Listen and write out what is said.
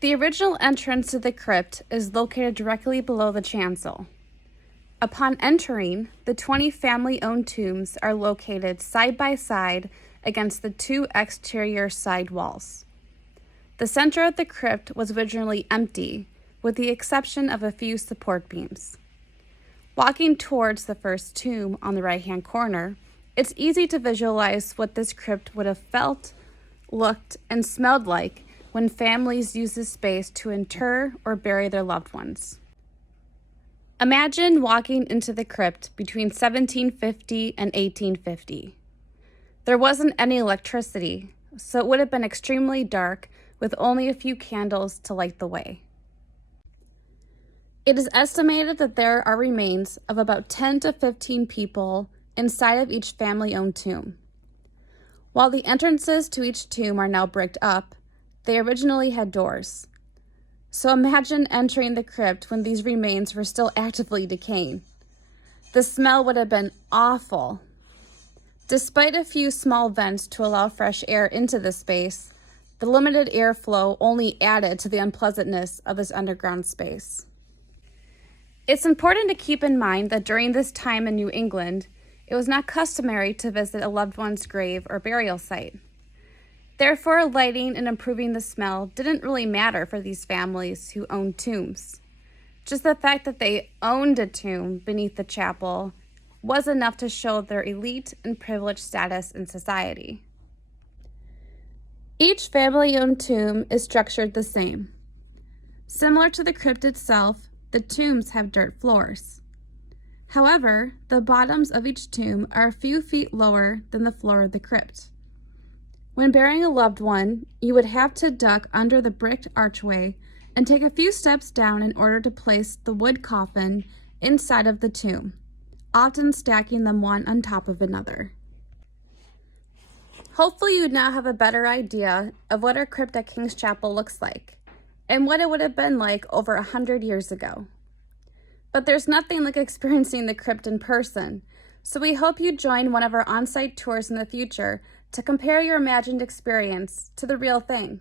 The original entrance to the crypt is located directly below the chancel. Upon entering, the 20 family-owned tombs are located side by side against the two exterior side walls. The center of the crypt was originally empty, with the exception of a few support beams. Walking towards the first tomb on the right-hand corner, it's easy to visualize what this crypt would have felt, looked, and smelled like when families use this space to inter or bury their loved ones. Imagine walking into the crypt between 1750 and 1850. There wasn't any electricity, so it would have been extremely dark with only a few candles to light the way. It is estimated that there are remains of about 10 to 15 people inside of each family-owned tomb. While the entrances to each tomb are now bricked up, they originally had doors. So imagine entering the crypt when these remains were still actively decaying. The smell would have been awful. Despite a few small vents to allow fresh air into the space, the limited airflow only added to the unpleasantness of this underground space. It's important to keep in mind that during this time in New England, it was not customary to visit a loved one's grave or burial site. Therefore, lighting and improving the smell didn't really matter for these families who owned tombs. Just the fact that they owned a tomb beneath the chapel was enough to show their elite and privileged status in society. Each family-owned tomb is structured the same. Similar to the crypt itself, the tombs have dirt floors. However, the bottoms of each tomb are a few feet lower than the floor of the crypt. When burying a loved one, you would have to duck under the bricked archway and take a few steps down in order to place the wood coffin inside of the tomb, often stacking them one on top of another. Hopefully you now have a better idea of what our crypt at King's Chapel looks like and what it would have been like over 100 years ago. But there's nothing like experiencing the crypt in person, so we hope you join one of our on-site tours in the future to compare your imagined experience to the real thing.